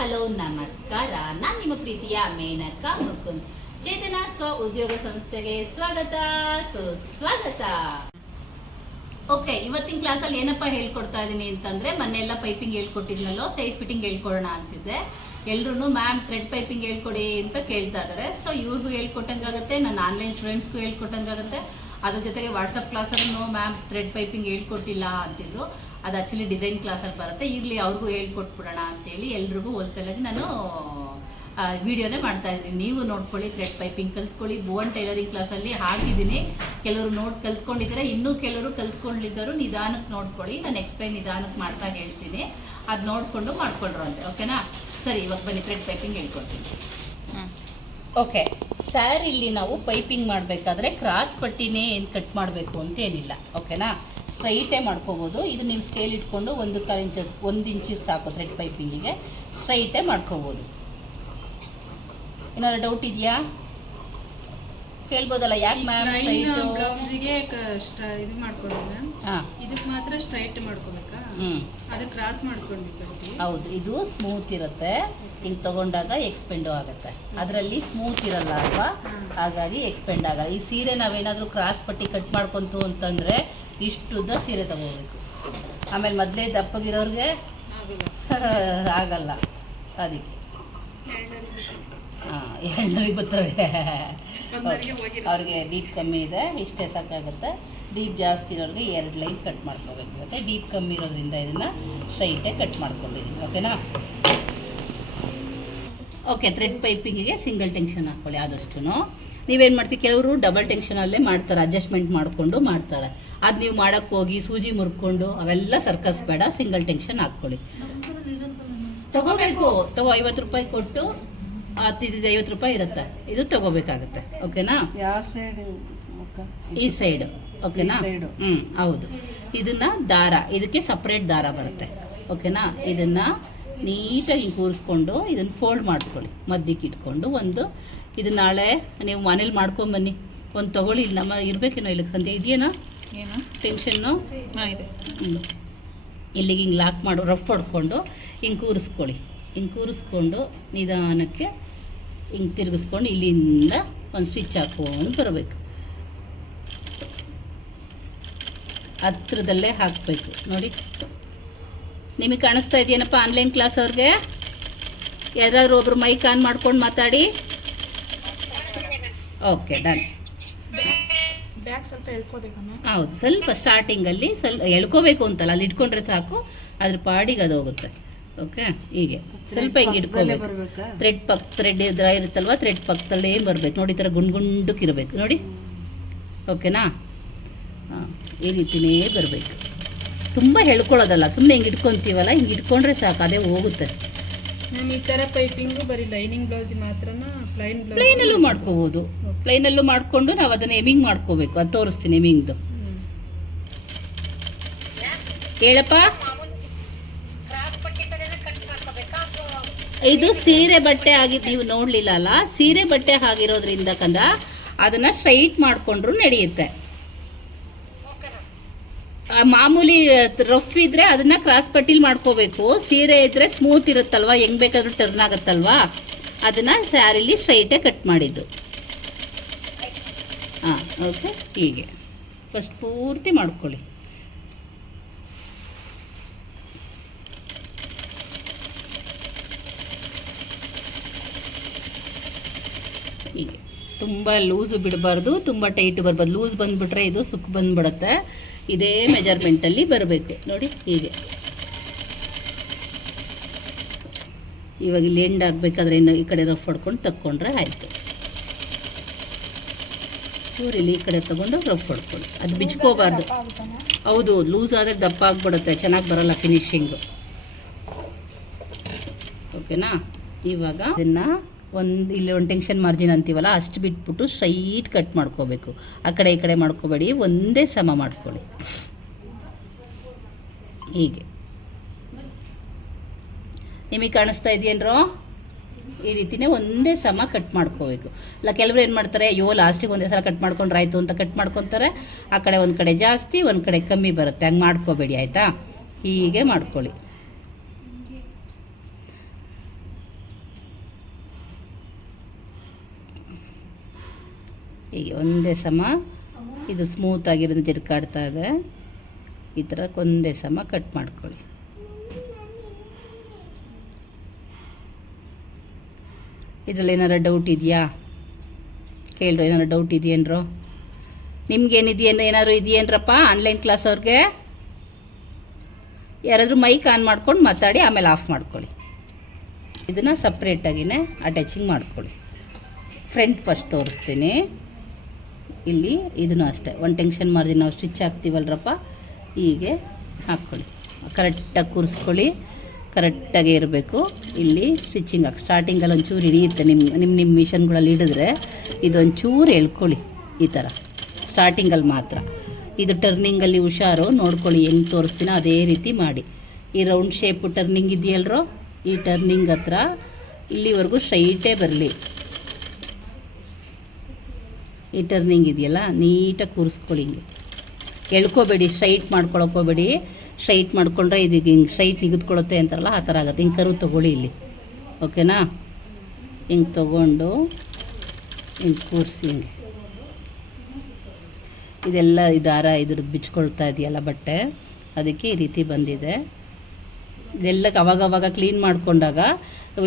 Hello ನಮಸ್ಕಾರ. ನಾನು ನಿಮ್ಮ ಪ್ರೀತಿಯ ಮೇನಕಾ ಮುಕುಂದ್. ಚೇತನ ಸ್ವ ಉದ್ಯೋಗ ಸಂಸ್ಥೆಗೆ ಸ್ವಾಗತ ಸುಸ್ವಾಗತ. ಓಕೆ, ಇವತ್ತಿನ ಕ್ಲಾಸಲ್ಲಿ ಏನಪ್ಪ ಹೇಳ್ಕೊಡ್ತಾ ಇದ್ದೀನಿ ಅಂತಂದ್ರೆ, ಮೊನ್ನೆಲ್ಲ ಪೈಪಿಂಗ್ ಹೇಳ್ಕೊಟ್ಟಿದ್ನಲ್ಲೋ, ಸೈಡ್ ಫಿಟ್ಟಿಂಗ್ ಹೇಳ್ಕೊಡೋಣ ಅಂತಿದ್ದೆ. ಎಲ್ಲರೂ ಮ್ಯಾಮ್ ಥ್ರೆಡ್ ಪೈಪಿಂಗ್ ಹೇಳ್ಕೊಡಿ ಅಂತ ಕೇಳ್ತಾ ಇದ್ದಾರೆ. ಸೊ ಇವ್ರಿಗೂ ಹೇಳ್ಕೊಟ್ಟಂಗಾಗುತ್ತೆ, ನನ್ನ ಆನ್ಲೈನ್ ಸ್ಟೂಡೆಂಟ್ಸ್ಗೂ ಹೇಳ್ಕೊಟ್ಟಂಗಾಗುತ್ತೆ. ಅದ್ರ ಜೊತೆಗೆ ವಾಟ್ಸಪ್ ಕ್ಲಾಸಲ್ಲೂ ಮ್ಯಾಮ್ ಥ್ರೆಡ್ ಪೈಪಿಂಗ್ ಹೇಳ್ಕೊಟ್ಟಿಲ್ಲ ಅಂತಿದ್ರು. ಅದು ಆ್ಯಕ್ಚುಲಿ ಡಿಸೈನ್ ಕ್ಲಾಸಲ್ಲಿ ಬರುತ್ತೆ. ಈಗಲೇ ಅವ್ರಿಗೂ ಹೇಳ್ಕೊಟ್ಬಿಡೋಣ ಅಂತೇಳಿ ಎಲ್ರಿಗೂ ಹೋಲ್ಸೇಲಾಗಿ ನಾನು ವಿಡಿಯೋನೇ ಮಾಡ್ತಾ ಇದ್ದೀನಿ. ನೀವು ನೋಡ್ಕೊಳ್ಳಿ, ಥ್ರೆಡ್ ಪೈಪಿಂಗ್ ಕಲ್ತ್ಕೊಳ್ಳಿ. ಭುವನ್ ಟೈಲರಿಂಗ್ ಕ್ಲಾಸಲ್ಲಿ ಹಾಕಿದ್ದೀನಿ. ಕೆಲವರು ಕಲ್ತ್ಕೊಂಡಿದ್ದಾರೆ, ಇನ್ನೂ ಕೆಲವರು ಕಲ್ತ್ಕೊಂಡಿದ್ದರು. ನಿಧಾನಕ್ಕೆ ನೋಡ್ಕೊಳ್ಳಿ, ನಾನು ಎಕ್ಸ್ಪ್ಲೈನ್ ನಿಧಾನಕ್ಕೆ ಮಾಡ್ತಾ ಹೇಳ್ತೀನಿ. ಅದು ನೋಡಿಕೊಂಡು ಮಾಡ್ಕೊಳ್ರು ಅಂತೆ. ಓಕೆನಾ? ಸರಿ, ಇವಾಗ ಬನ್ನಿ ಥ್ರೆಡ್ ಪೈಪಿಂಗ್ ಹೇಳ್ಕೊಡ್ತೀನಿ. ಓಕೆ, ಸ್ಯಾರಿಲಿ ನಾವು ಪೈಪಿಂಗ್ ಮಾಡಬೇಕಾದ್ರೆ ಕ್ರಾಸ್ ಪಟ್ಟಿನೇ ಏನು ಕಟ್ ಮಾಡಬೇಕು ಅಂತ ಏನಿಲ್ಲ. ಓಕೆನಾ? ಸ್ಟ್ರೈಟೇ ಮಾಡ್ಕೋಬೋದು. ಇದು ನೀವು ಸ್ಕೇಲ್ ಇಟ್ಕೊಂಡು 1 ಇಂಚು ಸಾಕು ಥ್ರೆಡ್ ಪೈಪಿಂಗಿಗೆ. ಸ್ಟ್ರೈಟೇ ಮಾಡ್ಕೋಬೋದು. ಏನಾದ್ರು ಡೌಟ್ ಇದೆಯಾ? ಕೇಳ್ಬೋದಲ್ಲ, ಯಾಕೆ ಮ್ಯಾಮ್ ಬ್ಲೌಸಿಗೆ ಇದು ಮಾಡ್ಕೊಳ್ಳೋಣ, ಇದಕ್ಕೆ ಮಾತ್ರ ಸ್ಟ್ರೈಟ್ ಮಾಡ್ಕೋಬೇಕಾ? ಅದು ಕ್ರಾಸ್ ಮಾಡ್ಕೊಂಡಿರ್ತೀವಿ. ಹೌದು, ಇದು ಸ್ಮೂತ್ ಇರುತ್ತೆ. ಹಿಂಗೆ ತಗೊಂಡಾಗ ಎಕ್ಸ್ಪೆಂಡು ಆಗುತ್ತೆ. ಅದರಲ್ಲಿ ಸ್ಮೂತ್ ಇರಲ್ಲ ಅಲ್ವಾ, ಹಾಗಾಗಿ ಎಕ್ಸ್ಪೆಂಡ್ ಆಗಲ್ಲ. ಈ ಸೀರೆ ನಾವೇನಾದರೂ ಕ್ರಾಸ್ ಪಟ್ಟಿ ಕಟ್ ಮಾಡ್ಕೊಂತು ಅಂತಂದರೆ ಇಷ್ಟುದ್ದ ಸೀರೆ ತಗೋಬೇಕು. ಆಮೇಲೆ ಮೊದಲೇ ದಪ್ಪಗಿರೋರಿಗೆ ಆಗಲ್ಲ. ಅದಕ್ಕೆ ಎಣ್ಣರಿಗೆ ಬರ್ತವೆ. ಅವ್ರಿಗೆ ಡೀಪ್ ಕಮ್ಮಿ ಇದೆ, ಇಷ್ಟೇ ಸಾಕಾಗುತ್ತೆ. ಡೀಪ್ ಜಾಸ್ತಿ ಇರೋರಿಗೆ 2 ಲೈನ್ ಕಟ್ ಮಾಡ್ಕೋಬೇಕಾಗುತ್ತೆ. ಡೀಪ್ ಕಮ್ಮಿ ಇರೋದ್ರಿಂದ ಇದನ್ನು ಸ್ಟ್ರೈಟೇ ಕಟ್ ಮಾಡ್ಕೊಂಡಿದ್ದೀನಿ. ಓಕೆನಾ? ಓಕೆ, ಥ್ರೆಡ್ ಪೈಪಿಂಗಿಗೆ ಸಿಂಗಲ್ ಟೆನ್ಷನ್ ಹಾಕ್ಕೊಳ್ಳಿ ಆದಷ್ಟು. ನೀವೇನು ಮಾಡ್ತೀವಿ, ಕೆಲವರು ಡಬಲ್ ಟೆನ್ಷನಲ್ಲೇ ಮಾಡ್ತಾರೆ, ಅಡ್ಜಸ್ಟ್ಮೆಂಟ್ ಮಾಡಿಕೊಂಡು ಮಾಡ್ತಾರೆ. ಅದು ನೀವು ಮಾಡೋಕ್ಕೆ ಹೋಗಿ ಸೂಜಿ ಮುರ್ಕೊಂಡು ಅವೆಲ್ಲ ಸರ್ಕಸ್ ಬೇಡ. ಸಿಂಗಲ್ ಟೆನ್ಷನ್ ಹಾಕ್ಕೊಳ್ಳಿ. ತಗೋಬೇಕು, 50 ರೂಪಾಯಿ ಕೊಟ್ಟು 50 ರೂಪಾಯಿ ಇರುತ್ತೆ. ಇದು ತಗೋಬೇಕಾಗುತ್ತೆ. ಓಕೆನಾ? ಯಾವ ಸೈಡ್? ಈ ಸೈಡ್. ಓಕೆನಾ? ಹೌದು. ಇದನ್ನ ದಾರ, ಇದಕ್ಕೆ ಸಪ್ರೇಟ್ ದಾರ ಬರುತ್ತೆ. ಓಕೆನಾ? ಇದನ್ನ ನೀಟಾಗಿ ಕೂರಿಸ್ಕೊಂಡು ಇದನ್ನು ಫೋಲ್ಡ್ ಮಾಡ್ಕೊಳ್ಳಿ. ಮಧ್ಯಕ್ಕೆ ಇಟ್ಕೊಂಡು ಇದು ನಾಳೆ ನೀವು ಮನೇಲಿ ಮಾಡ್ಕೊಂಬನ್ನಿ. ಒಂದು ತೊಗೊಳ್ಳಿ. ಇಲ್ಲಿ ನಮ್ಮ ಇರಬೇಕೇನೋ ಇಲ್ಲಿ ಸಂತೆ ಇದೆಯೇನೋ ಏನು ಟೆನ್ಷನ್ನು ಇದೆ. ಇಲ್ಲಿಗೆ ಹಿಂಗೆ ಲಾಕ್ ಮಾಡು, ರಫ್ ಹೊಡ್ಕೊಂಡು ಹಿಂಗೆ ಕೂರಿಸ್ಕೊಳ್ಳಿ. ಹಿಂಗೆ ಕೂರಿಸ್ಕೊಂಡು ನಿಧಾನಕ್ಕೆ ಹಿಂಗೆ ತಿರುಗಿಸ್ಕೊಂಡು ಇಲ್ಲಿಂದ ಒಂದು ಸ್ಟಿಚ್ ಹಾಕ್ಕೊಂಡು ಬರಬೇಕು. ಹತ್ರದಲ್ಲೇ ಹಾಕಬೇಕು. ನೋಡಿ, ನಿಮಗೆ ಕಾಣಿಸ್ತಾ ಇದೆಯೇನಪ್ಪ ಆನ್ಲೈನ್ ಕ್ಲಾಸ್ ಅವ್ರಿಗೆ? ಯಾರಾದರೂ ಒಬ್ರು ಮೈಕ್ ಆನ್ ಮಾಡ್ಕೊಂಡು ಮಾತಾಡಿ. Okay, done. ಸ್ವಲ್ಪ ಹೇಳ್ಕೊಬೇಕಮ್ಮ. ಹೌದು, ಸ್ವಲ್ಪ ಸ್ಟಾರ್ಟಿಂಗಲ್ಲಿ ಸ್ವಲ್ಪ ಎಳ್ಕೋಬೇಕು ಅಂತಲ್ಲ, ಅಲ್ಲಿ ಇಟ್ಕೊಂಡ್ರೆ ಸಾಕು, ಅದ್ರ ಪಾಡಿಗೆ ಅದು ಹೋಗುತ್ತೆ. ಓಕೆ, ಹೀಗೆ ಸ್ವಲ್ಪ ಹಿಂಗೆ ಇಟ್ಕೋಬೇಕು. ಥ್ರೆಡ್ ಇರುತ್ತಲ್ವ, ಥ್ರೆಡ್ ಪಕ್ಕದಲ್ಲೇ ಬರಬೇಕು. ನೋಡಿ, ಈ ಥರ ಗುಂಡಕ್ಕೆ ಇರಬೇಕು. ನೋಡಿ, ಓಕೆನಾ? ಹಾಂ, ಈ ರೀತಿಯೇ ಬರಬೇಕು. ತುಂಬ ಹೇಳ್ಕೊಳ್ಳೋದಲ್ಲ, ಸುಮ್ಮನೆ ಹಿಂಗೆ ಇಟ್ಕೊತೀವಲ್ಲ, ಹಿಂಗೆ ಇಟ್ಕೊಂಡ್ರೆ ಸಾಕು, ಅದೇ ಹೋಗುತ್ತೆ. ನಾನು ಈ ಥರ ಪೈಪಿಂಗು ಬರೀ ಲೈನಿಂಗ್ ಬ್ಲೌಸ್ ಮಾತ್ರನ ಪ್ಲೈನಲ್ಲೂ ಮಾಡ್ಕೋಬೋದು. ಪ್ಲೈನಲ್ಲೂ ಮಾಡಿಕೊಂಡು ನಾವು ಅದನ್ನು ಎಮಿಂಗ್ ಮಾಡ್ಕೋಬೇಕು. ಅದು ತೋರಿಸ್ತೀನಿ ಎಮಿಂಗ್ದು. ಹೇಳಪ್ಪ. ಇದು ಸೀರೆ ಬಟ್ಟೆ ಆಗಿದ್ದು ನೀವು ನೋಡಲಿಲ್ಲ ಅಲ್ಲ, ಸೀರೆ ಬಟ್ಟೆ ಆಗಿರೋದ್ರಿಂದ ಕಂದ ಅದನ್ನು ಸ್ಟ್ರೈಟ್ ಮಾಡಿಕೊಂಡ್ರು ನಡೆಯುತ್ತೆ. ಮಾಮೂಲಿ ರಫ್ ಇದ್ರೆ ಅದನ್ನ ಕ್ರಾಸ್ ಪಟ್ಟಿಲಿ ಮಾಡ್ಕೋಬೇಕು. ಸೀರೆ ಇದ್ರೆ ಸ್ಮೂತ್ ಇರುತ್ತಲ್ವ, ಹೆಂಗ್ ಬೇಕಾದ್ರೂ ಟರ್ನ್ ಆಗುತ್ತಲ್ವಾ, ಅದನ್ನ ಸ್ಯಾರಿಲಿ ಸ್ಟ್ರೈಟೇ ಕಟ್ ಮಾಡಿದ್ದು. ಹಾಂ, ಓಕೆ. ಹೀಗೆ ಫಸ್ಟ್ ಪೂರ್ತಿ ಮಾಡ್ಕೊಳ್ಳಿ. ಹೀಗೆ ತುಂಬ ಲೂಸು ಬಿಡಬಾರ್ದು, ತುಂಬ ಟೈಟ್ ಬರ್ಬಾರ್ದು. ಲೂಸ್ ಬಂದುಬಿಟ್ರೆ ಇದು ಸುಕ್ಕು ಬಂದುಬಿಡುತ್ತೆ. ಇದೇ ಮೆಜರ್ಮೆಂಟಲ್ಲಿ ಬರಬೇಕು. ನೋಡಿ, ಹೀಗೆ. ಇವಾಗ ಇಲ್ಲಿ ಎಂಡ್ ಆಗಬೇಕಾದ್ರೆ ಇನ್ನು ಈ ಕಡೆ ರಫ್ ಹೊಡ್ಕೊಂಡು ತಕ್ಕೊಂಡ್ರೆ ಆಯಿತು. ಇಲ್ಲಿ ಈ ಕಡೆ ತೊಗೊಂಡು ರಫ್ ಹೊಡ್ಕೊಳ್ಳಿ. ಅದು ಬಿಚ್ಕೋಬಾರ್ದು. ಹೌದು, ಲೂಸ್ ಆದರೆ ದಪ್ಪ ಆಗಿಬಿಡುತ್ತೆ, ಚೆನ್ನಾಗಿ ಬರೋಲ್ಲ ಫಿನಿಶಿಂಗು. ಓಕೆನಾ? ಇವಾಗ ಇದನ್ನು ಇಲ್ಲಿ ಒಂದು ಟೆನ್ಷನ್ ಮಾರ್ಜಿನ್ ಅಂತೀವಲ್ಲ, ಅಷ್ಟು ಬಿಟ್ಬಿಟ್ಟು ಸ್ಟ್ರೈಟ್ ಕಟ್ ಮಾಡ್ಕೋಬೇಕು. ಆ ಕಡೆ ಈ ಕಡೆ ಮಾಡ್ಕೋಬೇಡಿ, ಒಂದೇ ಸಮ ಮಾಡ್ಕೊಳ್ಳಿ. ಹೀಗೆ ನಿಮಗೆ ಕಾಣಿಸ್ತಾ ಇದೆಯೇನ್ರೋ? ಈ ರೀತಿನೇ ಒಂದೇ ಸಮ ಕಟ್ ಮಾಡ್ಕೋಬೇಕು. ಇಲ್ಲ ಕೆಲವರು ಏನು ಮಾಡ್ತಾರೆ, ಲಾಸ್ಟಿಗೆ ಒಂದೇ ಸಲ ಕಟ್ ಮಾಡ್ಕೊಂಡ್ರೆ ಆಯಿತು ಅಂತ ಕಟ್ ಮಾಡ್ಕೊತಾರೆ. ಆ ಕಡೆ ಒಂದು ಕಡೆ ಜಾಸ್ತಿ, ಒಂದು ಕಡೆ ಕಮ್ಮಿ ಬರುತ್ತೆ. ಹಂಗೆ ಮಾಡ್ಕೋಬೇಡಿ, ಆಯಿತಾ? ಹೀಗೆ ಮಾಡ್ಕೊಳ್ಳಿ. ಹೀಗೆ ಒಂದೇ ಸಮ ಇದು ಸ್ಮೂತಾಗಿರೋದು ತಿರ್ಕಾಡ್ತಾ ಇದೆ. ಈ ಥರ ಒಂದೇ ಸಮ ಕಟ್ ಮಾಡ್ಕೊಳ್ಳಿ. ಇದರಲ್ಲಿ ಏನಾರು ಡೌಟ್ ಇದೆಯಾ ಕೇಳ್ರು? ಏನಾರು ಡೌಟ್ ಇದೆಯೇನ್ರೋ? ನಿಮ್ಗೇನಿದೆಯೇನು ಏನಾದ್ರು ಇದೆಯೇನ್ರಪ್ಪ ಆನ್ಲೈನ್ ಕ್ಲಾಸ್ ಅವ್ರಿಗೆ? ಯಾರಾದರೂ ಮೈಕ್ ಆನ್ ಮಾಡ್ಕೊಂಡು ಮಾತಾಡಿ, ಆಮೇಲೆ ಆಫ್ ಮಾಡ್ಕೊಳ್ಳಿ. ಇದನ್ನು ಸಪ್ರೇಟಾಗಿಯೇ ಅಟ್ಯಾಚಿಂಗ್ ಮಾಡ್ಕೊಳ್ಳಿ. ಫ್ರಂಟ್ ಫಸ್ಟ್ ತೋರಿಸ್ತೀನಿ. ಇಲ್ಲಿ ಇದನ್ನು ಅಷ್ಟೇ ಒಂದು ಟೆನ್ಷನ್ ಮಾರ್ಜಿನ್ ನಾವು ಸ್ಟಿಚ್ ಹಾಕ್ತೀವಲ್ರಪ್ಪ, ಹೀಗೆ ಹಾಕ್ಕೊಳ್ಳಿ. ಕರೆಕ್ಟಾಗಿ ಕೂರಿಸ್ಕೊಳ್ಳಿ, ಕರೆಕ್ಟಾಗೇ ಇರಬೇಕು. ಇಲ್ಲಿ ಸ್ಟಿಚಿಂಗ್ ಹಾಕಿ ಸ್ಟಾರ್ಟಿಂಗಲ್ಲಿ ಒಂಚೂರು ಹಿಡಿಯುತ್ತೆ. ನಿಮ್ಮ ಮಿಷನ್ಗಳಲ್ಲಿ ಹಿಡಿದ್ರೆ ಇದೊಂಚೂರು ಎಳ್ಕೊಳ್ಳಿ. ಈ ಥರ ಸ್ಟಾರ್ಟಿಂಗಲ್ಲಿ ಮಾತ್ರ. ಇದು ಟರ್ನಿಂಗಲ್ಲಿ ಹುಷಾರು ನೋಡ್ಕೊಳ್ಳಿ, ಹೆಂಗೆ ತೋರಿಸ್ತೀನೋ ಅದೇ ರೀತಿ ಮಾಡಿ. ಈ ರೌಂಡ್ ಶೇಪು ಟರ್ನಿಂಗ್ ಇದೆಯಲ್ರೋ, ಈ ಟರ್ನಿಂಗ್ ಹತ್ರ ಇಲ್ಲಿವರೆಗೂ ಸ್ಟ್ರೈಟೇ ಬರಲಿ. ಈ ಟರ್ನಿಂಗ್ ಇದೆಯಲ್ಲ, ನೀಟಾಗಿ ಕೂರಿಸ್ಕೊಳ್ಳಿ. ಹಿಂಗೆ ಎಳ್ಕೊಬೇಡಿ, ಸ್ಟ್ರೈಟ್ ಮಾಡ್ಕೊಳಕ್ಕೋಬೇಡಿ. ಸ್ಟ್ರೈಟ್ ಮಾಡ್ಕೊಂಡ್ರೆ ಇದೀಗ ಹಿಂಗೆ ಸ್ಟ್ರೈಟ್ ನಿಗದ್ಕೊಳ್ಳುತ್ತೆ ಅಂತಾರಲ್ಲ, ಆ ಥರ ಆಗುತ್ತೆ. ಹಿಂಗೆ ಕರು ತೊಗೊಳ್ಳಿ ಇಲ್ಲಿ, ಓಕೆನಾ? ಹಿಂಗೆ ತೊಗೊಂಡು ಹಿಂಗೆ ಕೂರಿಸಿ. ಹಿಂಗೆ ಇದೆಲ್ಲ ದಾರ ಇದ್ರದ್ದು ಬಿಚ್ಕೊಳ್ತಾ ಇದೆಯಲ್ಲ ಬಟ್ಟೆ, ಅದಕ್ಕೆ ಈ ರೀತಿ ಬಂದಿದೆ. ಇದೆಲ್ಲಕ್ಕೆ ಅವಾಗವಾಗ ಕ್ಲೀನ್ ಮಾಡ್ಕೊಂಡಾಗ,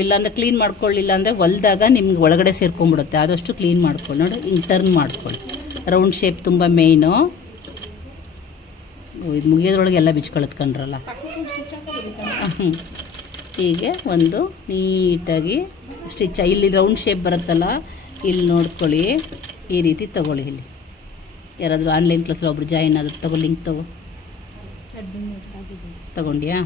ಇಲ್ಲಾಂದರೆ ಕ್ಲೀನ್ ಮಾಡ್ಕೊಳ್ಳಿಲ್ಲ ಅಂದರೆ ಹೊಲ್ದಾಗ ನಿಮ್ಗೆ ಒಳಗಡೆ ಸೇರ್ಕೊಂಡ್ಬಿಡುತ್ತೆ. ಆದಷ್ಟು ಕ್ಲೀನ್ ಮಾಡ್ಕೊಂಡು ನೋಡಿ, ಹಿಂಗೆ ಟರ್ನ್ ಮಾಡ್ಕೊಳ್ಳಿ. ರೌಂಡ್ ಶೇಪ್ ತುಂಬ ಮೇಯ್ನು. ಇದು ಮುಗಿಯೋದ್ರೊಳಗೆ ಎಲ್ಲ ಬಿಚ್ಕೊಳ್ಳೋದು ಕಂಡ್ರಲ್ಲ. ಹೀಗೆ ಒಂದು ನೀಟಾಗಿ ಸ್ಟಿಚ್ ಇಲ್ಲಿ ರೌಂಡ್ ಶೇಪ್ ಬರುತ್ತಲ್ಲ, ಇಲ್ಲಿ ನೋಡ್ಕೊಳ್ಳಿ. ಈ ರೀತಿ ತೊಗೊಳ್ಳಿ. ಇಲ್ಲಿ ಯಾರಾದರೂ ಆನ್ಲೈನ್ ಕ್ಲಾಸಲ್ಲಿ ಒಬ್ರು ಜಾಯಿನ್ ಆದರೂ ತಗೋ, ಲಿಂಕ್ ತಗೊಂಡ್ಯಾ?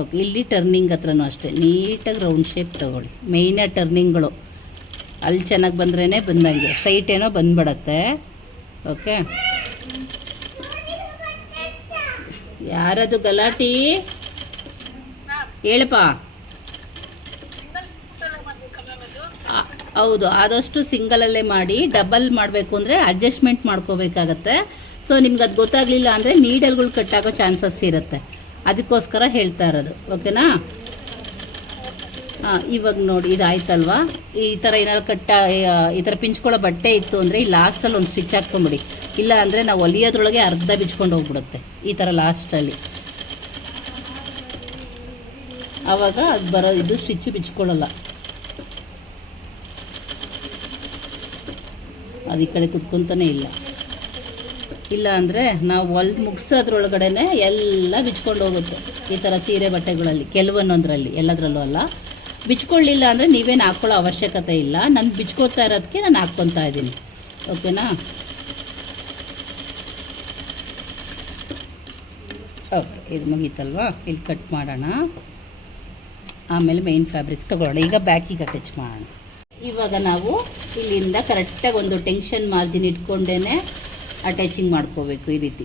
ಓಕೆ. ಇಲ್ಲಿ ಟರ್ನಿಂಗ್ ಹತ್ರನೂ ಅಷ್ಟೇ ನೀಟಾಗಿ ರೌಂಡ್ ಶೇಪ್ ತೊಗೊಳ್ಳಿ. ಮೇಯ್ನೇ ಟರ್ನಿಂಗ್ಗಳು ಅಲ್ಲಿ ಚೆನ್ನಾಗಿ ಬಂದ್ರೇ ಬಂದಂಗೆ, ಸ್ಟ್ರೈಟ್ ಏನೋ ಬಂದ್ಬಿಡತ್ತೆ. ಓಕೆ. ಯಾರದು ಗಲಾಟಿ? ಹೇಳಪ್ಪ. ಹೌದು, ಆದಷ್ಟು ಸಿಂಗಲಲ್ಲೇ ಮಾಡಿ. ಡಬಲ್ ಮಾಡಬೇಕು ಅಂದರೆ ಅಡ್ಜಸ್ಟ್ಮೆಂಟ್ ಮಾಡ್ಕೋಬೇಕಾಗತ್ತೆ. ಸೊ ನಿಮ್ಗೆ ಅದು ಗೊತ್ತಾಗಲಿಲ್ಲ ಅಂದರೆ ನೀಡಲ್ಗಳು ಕಟ್ಟಾಗೋ ಚಾನ್ಸಸ್ ಇರುತ್ತೆ. ಅದಕ್ಕೋಸ್ಕರ ಹೇಳ್ತಾ ಇರೋದು, ಓಕೆನಾ? ಇವಾಗ ನೋಡಿ, ಇದಾಯ್ತಲ್ವಾ? ಈ ಥರ ಏನಾದ್ರು ಈ ಥರ ಪಿಂಚ್ಕೊಳ್ಳೋ ಬಟ್ಟೆ ಇತ್ತು ಅಂದರೆ ಈ ಲಾಸ್ಟಲ್ಲಿ ಒಂದು ಸ್ಟಿಚ್ ಹಾಕ್ಕೊಂಬಿಡಿ. ಇಲ್ಲ ಅಂದರೆ ನಾವು ಹೊಲಿಯೋದ್ರೊಳಗೆ ಅರ್ಧ ಬಿಚ್ಕೊಂಡು ಹೋಗ್ಬಿಡುತ್ತೆ. ಈ ಥರ ಲಾಸ್ಟಲ್ಲಿ ಆವಾಗ ಅದು ಇದು ಸ್ಟಿಚ್ಚು ಬಿಚ್ಕೊಳ್ಳಲ್ಲ. ಅದು ಈ ಕಡೆ ಕುತ್ಕೊಂತಾನೆ ಇಲ್ಲ ಅಂದರೆ ನಾವು ಹೊಲ್ದು ಮುಗಿಸೋದ್ರೊಳಗಡೆ ಎಲ್ಲ ಬಿಚ್ಕೊಂಡು ಹೋಗುತ್ತೆ. ಈ ಥರ ಸೀರೆ ಬಟ್ಟೆಗಳಲ್ಲಿ ಕೆಲವೊಂದರಲ್ಲಿ, ಎಲ್ಲದರಲ್ಲೂ ಅಲ್ಲ. ಬಿಚ್ಕೊಳ್ಳಿಲ್ಲ ಅಂದರೆ ನೀವೇನು ಹಾಕ್ಕೊಳ್ಳೋ ಅವಶ್ಯಕತೆ ಇಲ್ಲ. ನಾನು ಬಿಚ್ಕೊಳ್ತಾ ಇರೋದಕ್ಕೆ ನಾನು ಹಾಕ್ಕೊತಾ ಇದ್ದೀನಿ, ಓಕೆನಾ? ಓಕೆ, ಇದು ಮುಗೀತಲ್ವಾ? ಇಲ್ಲಿ ಕಟ್ ಮಾಡೋಣ. ಆಮೇಲೆ ಮೇನ್ ಫ್ಯಾಬ್ರಿಕ್ ತೊಗೊಳ್ಳೋಣ. ಈಗ ಬ್ಯಾಕಿಗೆ ಅಟ್ಯಾಚ್ ಮಾಡೋಣ. ಇವಾಗ ನಾವು ಇಲ್ಲಿಂದ ಕರೆಕ್ಟಾಗಿ ಒಂದು ಟೆನ್ಷನ್ ಮಾರ್ಜಿನ್ ಇಟ್ಕೊಂಡೇ ಅಟ್ಯಾಚಿಂಗ್ ಮಾಡ್ಕೋಬೇಕು. ಈ ರೀತಿ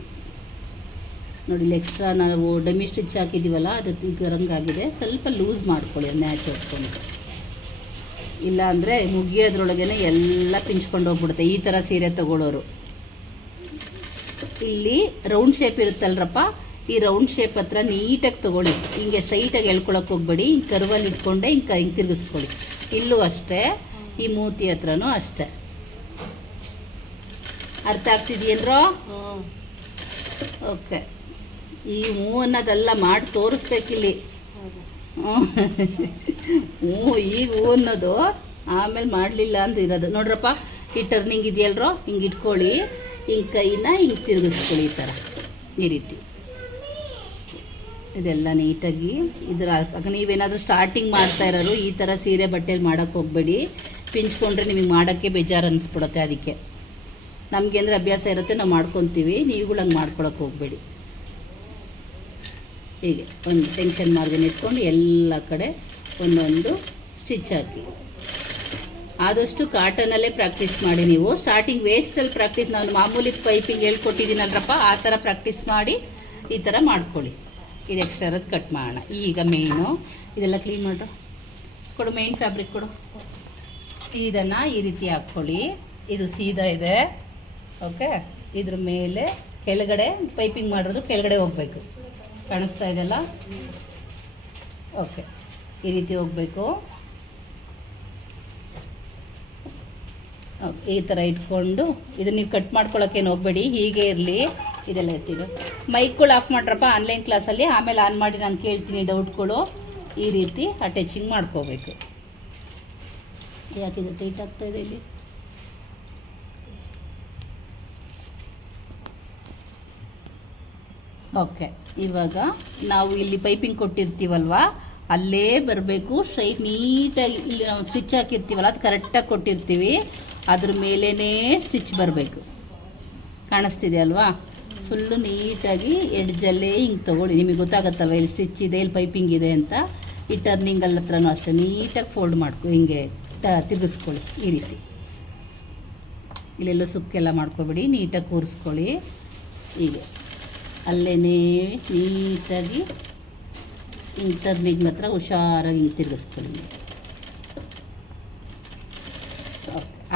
ನೋಡಿ, ಇಲ್ಲಿ ಎಕ್ಸ್ಟ್ರಾ ನಾವು ಡಮ್ಮಿ ಸ್ಟಿಚ್ ಹಾಕಿದ್ದೀವಲ್ಲ, ಅದು ಇದರಂಗಾಗಿದೆ. ಸ್ವಲ್ಪ ಲೂಸ್ ಮಾಡ್ಕೊಳ್ಳಿ, ಅದನ್ನ ಹ್ಯಾಚ್ ಹೊಡ್ಕೊಂಡು. ಇಲ್ಲ ಅಂದರೆ ಮುಗಿಯೋದ್ರೊಳಗೇ ಎಲ್ಲ ಪಿಂಚ್ಕೊಂಡು ಹೋಗ್ಬಿಡುತ್ತೆ. ಈ ಥರ ಸೀರೆ ತೊಗೊಳ್ಳೋರು ಇಲ್ಲಿ ರೌಂಡ್ ಶೇಪ್ ಇರುತ್ತಲ್ರಪ್ಪ, ಈ ರೌಂಡ್ ಶೇಪ್ ಹತ್ರ ನೀಟಾಗಿ ತೊಗೊಳ್ಳಿ. ಹಿಂಗೆ ಸ್ಟ್ರೈಟಾಗಿ ಎಳ್ಕೊಳಕ್ಕೆ ಹೋಗ್ಬೇಡಿ. ಹಿಂಗೆ ಕರ್ವಲ್ಲಿ ಇಟ್ಕೊಂಡೆ ಹಿಂಗೆ ತಿರುಗಿಸ್ಕೊಳ್ಳಿ. ಇಲ್ಲೂ ಅಷ್ಟೇ, ಈ ಮೂತಿ ಹತ್ರನೂ ಅಷ್ಟೇ. ಅರ್ಥ ಆಗ್ತಿದೆಯೇನ್ರೋ? ಓಕೆ. ಈ ಹೂ ಅನ್ನೋದೆಲ್ಲ ಮಾಡಿ ತೋರಿಸ್ಬೇಕಿಲ್ಲಿ. ಹ್ಞೂ, ಈಗ ಹೂ ಅನ್ನೋದು ಆಮೇಲೆ ಮಾಡಲಿಲ್ಲ ಅಂತ ಇರೋದು. ನೋಡ್ರಪ್ಪ, ಈ ಟರ್ನಿಂಗ್ ಇದೆಯಲ್ರೋ, ಹಿಂಗೆ ಇಟ್ಕೊಳ್ಳಿ. ಹಿಂಗೆ ಕೈನ ಹಿಂಗೆ ತಿರುಗಿಸ್ಕೊಳ್ಳಿ. ಈ ಥರ ಈ ರೀತಿ ಇದೆಲ್ಲ ನೀಟಾಗಿ ನೀವೇನಾದರೂ ಸ್ಟಾರ್ಟಿಂಗ್ ಮಾಡ್ತಾ ಇರೋರು ಈ ಥರ ಸೀರೆ ಬಟ್ಟೆಲಿ ಮಾಡೋಕ್ಕೆ ಹೋಗಬೇಡಿ. ಪಿಂಚ್ಕೊಂಡ್ರೆ ನಿಮಗೆ ಮಾಡೋಕ್ಕೆ ಬೇಜಾರು ಅನ್ನಿಸ್ಬಿಡುತ್ತೆ. ಅದಕ್ಕೆ ನಮಗೆ ಅಂದರೆ ಅಭ್ಯಾಸ ಇರುತ್ತೆ, ನಾವು ಮಾಡ್ಕೊತೀವಿ. ನೀವುಗಳು ಹಂಗೆ ಮಾಡ್ಕೊಳಕ್ಕೆ ಹೋಗಬೇಡಿ. ಹೀಗೆ ಒಂದು ಟೆನ್ಷನ್ ಮಾರ್ಜಿನ್ ಇಟ್ಕೊಂಡು ಎಲ್ಲ ಕಡೆ ಒಂದೊಂದು ಸ್ಟಿಚ್ ಹಾಕಿ. ಆದಷ್ಟು ಕಾಟನಲ್ಲೇ ಪ್ರಾಕ್ಟೀಸ್ ಮಾಡಿ. ನೀವು ಸ್ಟಾರ್ಟಿಂಗ್ ವೇಸ್ಟಲ್ಲಿ ಪ್ರಾಕ್ಟೀಸ್, ನಾನು ಮಾಮೂಲಿ ಪೈಪಿಂಗ್ ಹೇಳ್ಕೊಟ್ಟಿದ್ದೀನಲ್ರಪ್ಪ, ಆ ಥರ ಪ್ರಾಕ್ಟೀಸ್ ಮಾಡಿ ಈ ಥರ ಮಾಡ್ಕೊಳ್ಳಿ. ಇದು ಎಕ್ಸ್ಟ್ರಾ ಇರೋದು ಕಟ್ ಮಾಡೋಣ. ಈಗ ಮೇಯ್ನು ಇದೆಲ್ಲ ಕ್ಲೀನ್ ಮಾಡ್ರು ಕೊಡು. ಮೇಯ್ನ್ ಫ್ಯಾಬ್ರಿಕ್ ಕೊಡು. ಇದನ್ನು ಈ ರೀತಿ ಹಾಕ್ಕೊಳ್ಳಿ. ಇದು ಸೀದಾ ಇದೆ, ಓಕೆ. ಇದ್ರ ಮೇಲೆ ಕೆಳಗಡೆ ಪೈಪಿಂಗ್ ಮಾಡಿರೋದು ಕೆಳಗಡೆ ಹೋಗಬೇಕು. ಕಾಣಿಸ್ತಾ ಇದೆಯಲ್ಲ? ಓಕೆ, ಈ ರೀತಿ ಹೋಗಬೇಕು. ಈ ಥರ ಇಟ್ಕೊಂಡು ಇದನ್ನ ನೀವು ಕಟ್ ಮಾಡ್ಕೊಳ್ಳೋಕ್ಕೇನು ಹೋಗಬೇಡಿ, ಹೀಗೆ ಇರಲಿ. ಇದೆಲ್ಲ ಎತ್ತಿದ್ದು ಮೈಕ್ಗಳು ಆಫ್ ಮಾಡ್ರಪ್ಪ ಆನ್ಲೈನ್ ಕ್ಲಾಸಲ್ಲಿ, ಆಮೇಲೆ ಆನ್ ಮಾಡಿ ನಾನು ಕೇಳ್ತೀನಿ ಡೌಟ್ಗಳು. ಈ ರೀತಿ ಅಟ್ಯಾಚಿಂಗ್ ಮಾಡ್ಕೋಬೇಕು. ಯಾಕಿದು ಟೈಟ್ ಆಗ್ತಾಯಿದೆ ಇಲ್ಲಿ? ಓಕೆ, ಇವಾಗ ನಾವು ಇಲ್ಲಿ ಪೈಪಿಂಗ್ ಕೊಟ್ಟಿರ್ತೀವಲ್ವ, ಅಲ್ಲೇ ಬರಬೇಕು ಸ್ಟ್ರೈಟ್ ನೀಟಾಗಿ. ಇಲ್ಲಿ ನಾವು ಸ್ಟಿಚ್ ಹಾಕಿರ್ತೀವಲ್ಲ, ಅದು ಕರೆಕ್ಟಾಗಿ ಕೊಟ್ಟಿರ್ತೀವಿ, ಅದ್ರ ಮೇಲೇ ಸ್ಟಿಚ್ ಬರಬೇಕು. ಕಾಣಿಸ್ತಿದೆ ಅಲ್ವಾ? ಫುಲ್ಲು ನೀಟಾಗಿ ಎಡ್ಜಲ್ಲೇ ಹಿಂಗೆ ತೊಗೊಳ್ಳಿ. ನಿಮಗೆ ಗೊತ್ತಾಗುತ್ತವ ಇಲ್ಲಿ ಸ್ಟಿಚ್ ಇದೆ, ಇಲ್ಲಿ ಪೈಪಿಂಗ್ ಇದೆ ಅಂತ. ಈ ಟರ್ನಿಂಗಲ್ಲಿ ಹತ್ರನೂ ಅಷ್ಟೇ ನೀಟಾಗಿ ಫೋಲ್ಡ್ ಮಾಡ್ಕೊ, ಹಿಂಗೆ ತಿರುಗಿಸ್ಕೊಳ್ಳಿ ಈ ರೀತಿ. ಇಲ್ಲೆಲ್ಲೂ ಸುಕ್ಕೆಲ್ಲ ಮಾಡ್ಕೊಬೇಡಿ, ನೀಟಾಗಿ ಕೂರಿಸ್ಕೊಳ್ಳಿ. ಹೀಗೆ ಅಲ್ಲೇ ನೀಟಾಗಿ ಹಿಂಗೆ ಟರ್ನಿಂಗ್ ಹತ್ರ ಹುಷಾರಾಗಿ ಹಿಂಗೆ ತಿರುಗಿಸ್ಕೊಳ್ಳಿ.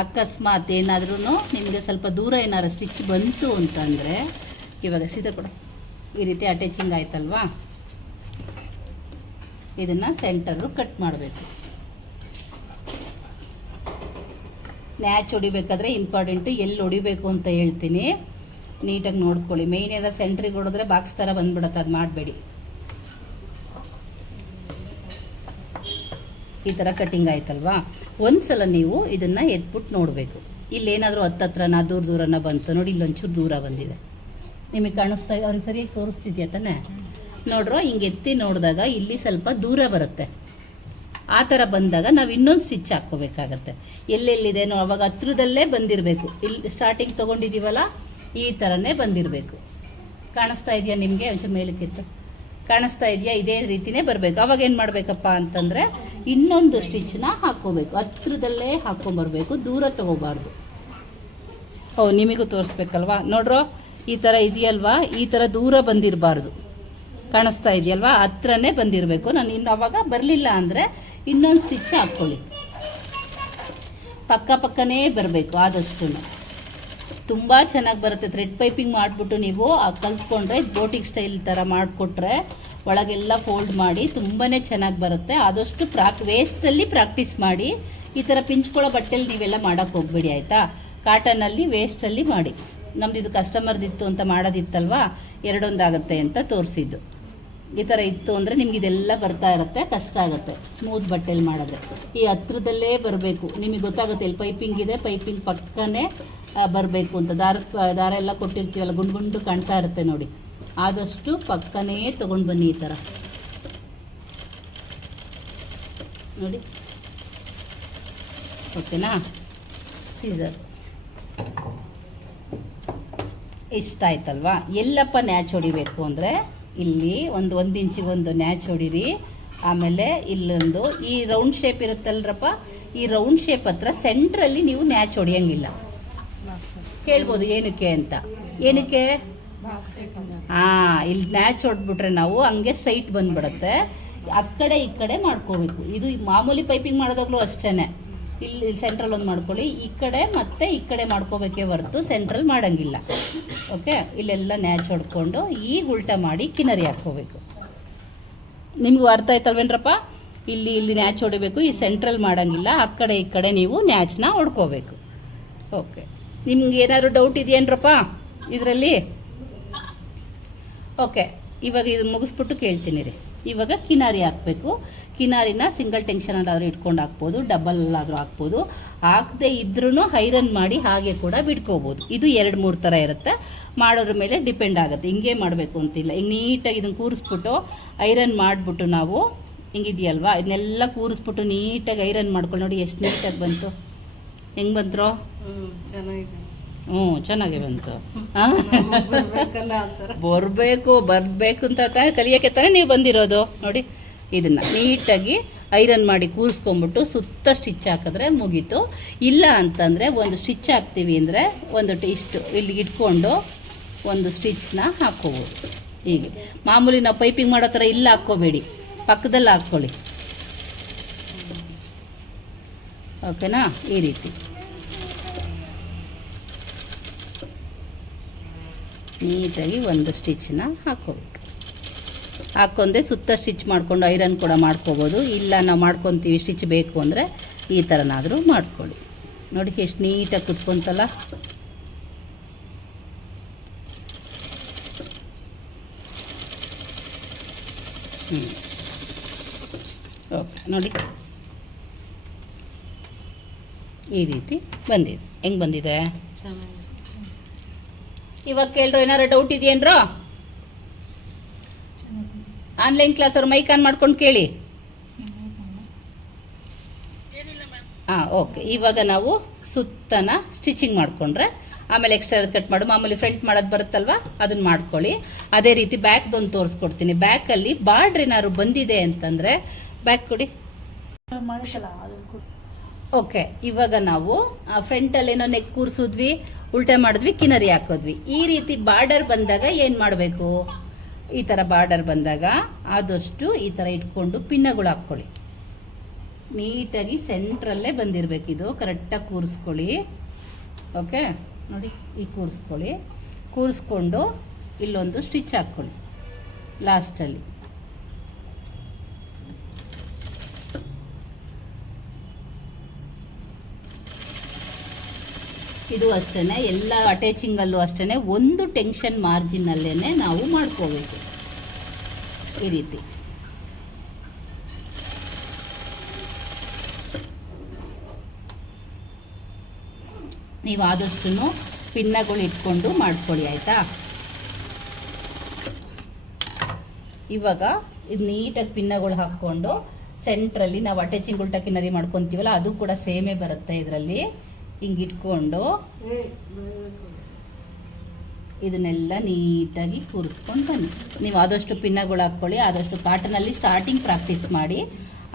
ಅಕಸ್ಮಾತ್ ಏನಾದ್ರೂ ನಿಮಗೆ ಸ್ವಲ್ಪ ದೂರ ಏನಾದ್ರು ಸ್ಟಿಚ್ ಬಂತು ಅಂತಂದರೆ, ಇವಾಗ ಸೀದಾ ಕೊಡ, ಈ ರೀತಿ ಅಟ್ಯಾಚಿಂಗ್ ಆಯ್ತಲ್ವಾ, ಇದನ್ನು ಸೆಂಟರು ಕಟ್ ಮಾಡಬೇಕು. ನ್ಯಾಚ್ ಹೊಡಿಬೇಕಾದ್ರೆ ಇಂಪಾರ್ಟೆಂಟು, ಎಲ್ಲಿ ಹೊಡಿಬೇಕು ಅಂತ ಹೇಳ್ತೀನಿ, ನೀಟಾಗಿ ನೋಡ್ಕೊಳ್ಳಿ. ಮೇಯ್ನ್ ಏನಾದ್ರು ಸೆಂಟ್ರಿಗೆ ಹೊಡೆದ್ರೆ ಬಾಕ್ಸ್ ಥರ ಬಂದ್ಬಿಡುತ್ತೆ, ಅದು ಮಾಡಬೇಡಿ. ಈ ಥರ ಕಟ್ಟಿಂಗ್ ಆಯ್ತಲ್ವಾ? ಒಂದು ಸಲ ನೀವು ಇದನ್ನು ಎತ್ಬಿಟ್ಟು ನೋಡಬೇಕು. ಇಲ್ಲೇನಾದರೂ ಹತ್ತತ್ರನ ದೂರನ ಬಂತು ನೋಡಿ, ಇಲ್ಲೊಂಚೂರು ದೂರ ಬಂದಿದೆ. ನಿಮಗೆ ಕಾಣಿಸ್ತಾ, ಅವ್ರಿಗೆ ಸರಿಯಾಗಿ ತೋರಿಸ್ತಿದ್ಯಾ ತಾನೆ? ನೋಡ್ರೋ, ಹಿಂಗೆ ಎತ್ತಿ ನೋಡಿದಾಗ ಇಲ್ಲಿ ಸ್ವಲ್ಪ ದೂರ ಬರುತ್ತೆ. ಆ ಥರ ಬಂದಾಗ ನಾವು ಇನ್ನೊಂದು ಸ್ಟಿಚ್ ಹಾಕ್ಕೋಬೇಕಾಗತ್ತೆ. ಎಲ್ಲೆಲ್ಲಿದೆನೋ ಅವಾಗ ಹತ್ರದಲ್ಲೇ ಬಂದಿರಬೇಕು. ಇಲ್ಲಿ ಸ್ಟಾರ್ಟಿಂಗ್ ತೊಗೊಂಡಿದ್ದೀವಲ್ಲ, ಈ ಥರನೇ ಬಂದಿರಬೇಕು. ಕಾಣಿಸ್ತಾ ಇದೆಯಾ ನಿಮಗೆ? ಒಂಚೂರು ಮೇಲಕ್ಕಿತ್ತು ಕಾಣಿಸ್ತಾ ಇದೆಯಾ? ಇದೇ ರೀತಿನೇ ಬರಬೇಕು. ಅವಾಗ ಏನು ಮಾಡಬೇಕಪ್ಪ ಅಂತಂದರೆ, ಇನ್ನೊಂದು ಸ್ಟಿಚ್ನ ಹಾಕ್ಕೋಬೇಕು. ಹತ್ರದಲ್ಲೇ ಹಾಕ್ಕೊಂಬರ್ಬೇಕು, ದೂರ ತೊಗೋಬಾರ್ದು. ನಿಮಗೂ ತೋರಿಸ್ಬೇಕಲ್ವಾ? ನೋಡ್ರೋ, ಈ ಥರ ಇದೆಯಲ್ವಾ, ಈ ಥರ ದೂರ ಬಂದಿರಬಾರ್ದು. ಕಾಣಿಸ್ತಾ ಇದೆಯಲ್ವಾ? ಹತ್ರನೇ ಬಂದಿರಬೇಕು. ನಾನು ಇನ್ನು ಅವಾಗ ಬರಲಿಲ್ಲ ಅಂದರೆ ಇನ್ನೊಂದು ಸ್ಟಿಚ್ ಹಾಕ್ಕೊಳ್ಳಿ. ಪಕ್ಕನೇ ಬರಬೇಕು ಆದಷ್ಟು. ತುಂಬ ಚೆನ್ನಾಗಿ ಬರುತ್ತೆ. ಥ್ರೆಡ್ ಪೈಪಿಂಗ್ ಮಾಡಿಬಿಟ್ಟು ನೀವು ಕಲ್ತ್ಕೊಂಡ್ರೆ, ಬೋಟಿಕ್ ಸ್ಟೈಲ್ ಥರ ಮಾಡಿಕೊಟ್ರೆ ಒಳಗೆಲ್ಲ ಫೋಲ್ಡ್ ಮಾಡಿ ತುಂಬಾ ಚೆನ್ನಾಗಿ ಬರುತ್ತೆ. ಆದಷ್ಟು ವೇಸ್ಟಲ್ಲಿ ಪ್ರಾಕ್ಟೀಸ್ ಮಾಡಿ. ಈ ಥರ ಪಿಂಚ್ಕೊಳ್ಳೋ ಬಟ್ಟೆಲಿ ನೀವೆಲ್ಲ ಮಾಡೋಕ್ಕೆ ಹೋಗ್ಬೇಡಿ ಆಯಿತಾ? ಕಾಟನಲ್ಲಿ ವೇಸ್ಟಲ್ಲಿ ಮಾಡಿ. ನಮ್ದು ಇದು ಕಸ್ಟಮರ್ದಿತ್ತು ಅಂತ ಮಾಡೋದಿತ್ತಲ್ವಾ, ಎರಡೊಂದಾಗುತ್ತೆ ಅಂತ ತೋರಿಸಿದ್ದು. ಈ ಥರ ಇತ್ತು ಅಂದರೆ ನಿಮ್ಗೆ ಇದೆಲ್ಲ ಬರ್ತಾ ಇರುತ್ತೆ, ಕಷ್ಟ ಆಗುತ್ತೆ ಸ್ಮೂತ್ ಬಟ್ಟೆಲಿ ಮಾಡಿದ್ರೆ. ಈ ಹತ್ರದಲ್ಲೇ ಬರಬೇಕು. ನಿಮಗೆ ಗೊತ್ತಾಗುತ್ತೆ ಇಲ್ಲಿ ಪೈಪಿಂಗ್ ಇದೆ, ಪೈಪಿಂಗ್ ಪಕ್ಕನೇ ಬರಬೇಕು ಅಂತ. ದಾರ ಎಲ್ಲ ಕೊಟ್ಟಿರ್ತೀವಲ್ಲ, ಗುಂಡು ಕಾಣ್ತಾ ಇರುತ್ತೆ ನೋಡಿ. ಆದಷ್ಟು ಪಕ್ಕನೇ ತೊಗೊಂಡು ಬನ್ನಿ. ಈ ಥರ ನೋಡಿ, ಓಕೆನಾ? ಸೀಸರ್ ಇಷ್ಟ ಆಯ್ತಲ್ವಾ? ಎಲ್ಲಪ್ಪ ನ್ಯಾಚ್ ಹೊಡಿಬೇಕು ಅಂದರೆ, ಇಲ್ಲಿ ಒಂದು ಇಂಚಿಗೊಂದು ನ್ಯಾಚ್ ಹೊಡೀರಿ. ಆಮೇಲೆ ಇಲ್ಲೊಂದು ಈ ರೌಂಡ್ ಶೇಪ್ ಇರುತ್ತಲ್ರಪ್ಪ, ಈ ರೌಂಡ್ ಶೇಪ್ ಹತ್ರ ಸೆಂಟ್ರಲ್ಲಿ ನೀವು ನ್ಯಾಚ್ ಹೊಡಿಯೋಂಗಿಲ್ಲ. ಕೇಳ್ಬೋದು ಏನಕ್ಕೆ ಅಂತ. ಏನಕ್ಕೆ? ಇಲ್ಲಿ ನ್ಯಾಚ್ ಹೊಡೆದ್ಬಿಟ್ರೆ ನಾವು ಹಂಗೆ ಸ್ಟ್ರೈಟ್ ಬಂದ್ಬಿಡುತ್ತೆ. ಆ ಕಡೆ ಈ ಕಡೆ ಮಾಡ್ಕೋಬೇಕು. ಇದು ಮಾಮೂಲಿ ಪೈಪಿಂಗ್ ಮಾಡೋದಾಗ್ಲೂ ಅಷ್ಟೇ. ಇಲ್ಲಿ ಸೆಂಟ್ರಲ್ ಒಂದು ಮಾಡ್ಕೊಳ್ಳಿ, ಈ ಕಡೆ ಮತ್ತು ಈ ಕಡೆ ಮಾಡ್ಕೋಬೇಕೇ ಹೊರತು ಸೆಂಟ್ರಲ್ ಮಾಡೋಂಗಿಲ್ಲ. ಓಕೆ, ಇಲ್ಲೆಲ್ಲ ನ್ಯಾಚ್ ಹೊಡ್ಕೊಂಡು ಈಗ ಉಲ್ಟಾ ಮಾಡಿ ಕಿನರಿ ಹಾಕ್ಕೋಬೇಕು. ನಿಮಗೂ ಅರ್ಥ ಆಯ್ತಲ್ವೇನ್ರಪ್ಪ? ಇಲ್ಲಿ ನ್ಯಾಚ್ ಹೊಡಿಬೇಕು, ಈ ಸೆಂಟ್ರಲ್ ಮಾಡೋಂಗಿಲ್ಲ. ಆ ಕಡೆ ಈ ಕಡೆ ನೀವು ನ್ಯಾಚ್ನ ಹೊಡ್ಕೋಬೇಕು. ಓಕೆ, ನಿಮ್ಗೆ ಏನಾದರೂ ಡೌಟ್ ಇದೆಯೇನ್ರಪ್ಪ ಇದರಲ್ಲಿ? ಓಕೆ, ಇವಾಗ ಇದು ಮುಗಿಸ್ಬಿಟ್ಟು ಕೇಳ್ತೀನಿ ರೀ. ಇವಾಗ ಕಿನಾರಿ ಹಾಕಬೇಕು. ಕಿನಾರಿನ ಸಿಂಗಲ್ ಟೆನ್ಷನಲ್ಲಾದರೂ ಇಟ್ಕೊಂಡು ಹಾಕ್ಬೋದು, ಡಬಲ್ಲಾದರೂ ಹಾಕ್ಬೋದು. ಹಾಕದೆ ಇದ್ರೂ ಐರನ್ ಮಾಡಿ ಹಾಗೆ ಕೂಡ ಬಿಟ್ಕೋಬೋದು. ಇದು 2-3 ಥರ ಇರುತ್ತೆ, ಮಾಡೋದ್ರ ಮೇಲೆ ಡಿಪೆಂಡ್ ಆಗುತ್ತೆ. ಹಿಂಗೆ ಮಾಡಬೇಕು ಅಂತಿಲ್ಲ. ಹಿಂಗೆ ನೀಟಾಗಿ ಇದನ್ನು ಕೂರಿಸ್ಬಿಟ್ಟು ಐರನ್ ಮಾಡಿಬಿಟ್ಟು ನಾವು ಹಿಂಗಿದೆಯಲ್ವಾ, ಇದನ್ನೆಲ್ಲ ಕೂರಿಸ್ಬಿಟ್ಟು ನೀಟಾಗಿ ಐರನ್ ಮಾಡ್ಕೊಂಡು ನೋಡಿ ಎಷ್ಟು ನೀಟಾಗಿ ಬಂತು. ಹೆಂಗೆ ಬಂತರೋ? ಚೆನ್ನಾಗಿ ಬಂತು. ಬರಬೇಕು ಅಂತ ಕಲಿಯೋಕ್ಕೆ ತಾನೇ ನೀವು ಬಂದಿರೋದು. ನೋಡಿ, ಇದನ್ನು ನೀಟಾಗಿ ಐರನ್ ಮಾಡಿ ಕೂರಿಸ್ಕೊಂಬಿಟ್ಟು ಸುತ್ತ ಸ್ಟಿಚ್ ಹಾಕಿದ್ರೆ ಮುಗೀತು. ಇಲ್ಲ ಅಂತಂದರೆ ಒಂದು ಸ್ಟಿಚ್ ಹಾಕ್ತೀವಿ ಅಂದರೆ ಇಷ್ಟು ಇಲ್ಲಿಗೆ ಇಟ್ಕೊಂಡು ಒಂದು ಸ್ಟಿಚ್ನ ಹಾಕ್ಕೋಬೋದು. ಹೀಗೆ ಮಾಮೂಲಿ ನಾವು ಪೈಪಿಂಗ್ ಮಾಡೋ ಥರ ಇಲ್ಲ ಹಾಕ್ಕೋಬೇಡಿ, ಪಕ್ಕದಲ್ಲಿ ಹಾಕ್ಕೊಳ್ಳಿ. ಓಕೆನಾ? ಈ ರೀತಿ ನೀಟಾಗಿ ಒಂದು ಸ್ಟಿಚ್ನ ಹಾಕ್ಕೋಬೇಕು. ಹಾಕ್ಕೊಂಡ್ರೆ ಸುತ್ತ ಸ್ಟಿಚ್ ಮಾಡಿಕೊಂಡು ಐರನ್ ಕೂಡ ಮಾಡ್ಕೋಬೋದು. ಇಲ್ಲ ನಾವು ಮಾಡ್ಕೊತೀವಿ ಸ್ಟಿಚ್ ಬೇಕು ಅಂದರೆ ಈ ಥರನಾದರೂ ಮಾಡ್ಕೊಳ್ಳಿ. ನೋಡಿ ಎಷ್ಟು ನೀಟಾಗಿ ಕುತ್ಕೊಂತಲ್ಲ. ಓಕೆ ನೋಡಿ ಈ ರೀತಿ ಬಂದಿದೆ. ಹೆಂಗೆ ಬಂದಿದೆ ಇವಾಗ ಕೇಳ್ರು? ಏನಾರು ಡೌಟ್ ಇದೆಯೇನ್ರೋ? ಆನ್ಲೈನ್ ಕ್ಲಾಸ್ ಅವ್ರು ಮೈಕ್ ಆನ್ ಮಾಡ್ಕೊಂಡು ಕೇಳಿ. ಹಾಂ ಓಕೆ. ಇವಾಗ ನಾವು ಸುತ್ತನ ಸ್ಟಿಚಿಂಗ್ ಮಾಡಿಕೊಂಡ್ರೆ ಆಮೇಲೆ ಎಕ್ಸ್ಟ್ರಾ ಕಟ್ ಮಾಡು. ಮಾಮೂಲಿ ಫ್ರಂಟ್ ಮಾಡೋದು ಬರುತ್ತಲ್ವ, ಅದನ್ನು ಮಾಡ್ಕೊಳ್ಳಿ. ಅದೇ ರೀತಿ ಬ್ಯಾಕ್ದೊಂದು ತೋರಿಸ್ಕೊಡ್ತೀನಿ. ಬ್ಯಾಕಲ್ಲಿ ಬಾರ್ಡ್ರ್ ಏನಾದ್ರು ಬಂದಿದೆ ಅಂತಂದರೆ ಬ್ಯಾಕ್ ಕೊಡಿ. ಓಕೆ. ಇವಾಗ ನಾವು ಫ್ರಂಟಲ್ಲೇನೋ ನೆಕ್ ಕೂರಿಸಿದ್ವಿ, ಉಲ್ಟೆ ಮಾಡಿದ್ವಿ, ಕಿನರಿ ಹಾಕಿದ್ವಿ. ಈ ರೀತಿ ಬಾರ್ಡರ್ ಬಂದಾಗ ಏನು ಮಾಡಬೇಕು? ಈ ಥರ ಬಾರ್ಡರ್ ಬಂದಾಗ ಆದಷ್ಟು ಈ ಥರ ಇಟ್ಕೊಂಡು ಪಿನ್ನಗಳು ಹಾಕ್ಕೊಳ್ಳಿ. ನೀಟಾಗಿ ಸೆಂಟ್ರಲ್ಲೇ ಬಂದಿರಬೇಕಿದು. ಕರೆಕ್ಟಾಗಿ ಕೂರಿಸ್ಕೊಳ್ಳಿ. ಓಕೆ ನೋಡಿ, ಈಗ ಕೂರಿಸ್ಕೊಳ್ಳಿ. ಕೂರಿಸ್ಕೊಂಡು ಇಲ್ಲೊಂದು ಸ್ಟಿಚ್ ಹಾಕ್ಕೊಳ್ಳಿ ಲಾಸ್ಟಲ್ಲಿ. ಇದು ಅಷ್ಟೇ, ಎಲ್ಲ ಅಟ್ಯಾಚಿಂಗಲ್ಲೂ ಅಷ್ಟೇ ಒಂದು ಟೆನ್ಷನ್ ಮಾರ್ಜಿನಲ್ಲೇ ನಾವು ಮಾಡ್ಕೋಬೇಕು ಈ ರೀತಿ. ನೀವು ಆದಷ್ಟು ಪಿನ್ನಗಳು ಇಟ್ಕೊಂಡು ಮಾಡ್ಕೊಳ್ಳಿ, ಆಯಿತಾ? ಇವಾಗ ಇದು ನೀಟಾಗಿ ಪಿನ್ನಗಳು ಹಾಕ್ಕೊಂಡು ಸೆಂಟ್ರಲ್ಲಿ ನಾವು ಅಟ್ಯಾಚಿಂಗ್ ಉಲ್ಟಾ ಕಿನ್ನರಿ ಮಾಡ್ಕೊತೀವಲ್ಲ, ಅದು ಕೂಡ ಸೇಮೇ ಬರುತ್ತೆ ಇದರಲ್ಲಿ. ಹಿಂಗೆ ಇಟ್ಕೊಂಡು ಇದನ್ನೆಲ್ಲ ನೀಟಾಗಿ ಕೂರಿಸ್ಕೊಂಡು ಬನ್ನಿ. ನೀವು ಆದಷ್ಟು ಪಿನ್ನಗಳು ಹಾಕ್ಕೊಳ್ಳಿ. ಆದಷ್ಟು ಕಾಟನಲ್ಲಿ ಸ್ಟಾರ್ಟಿಂಗ್ ಪ್ರಾಕ್ಟೀಸ್ ಮಾಡಿ,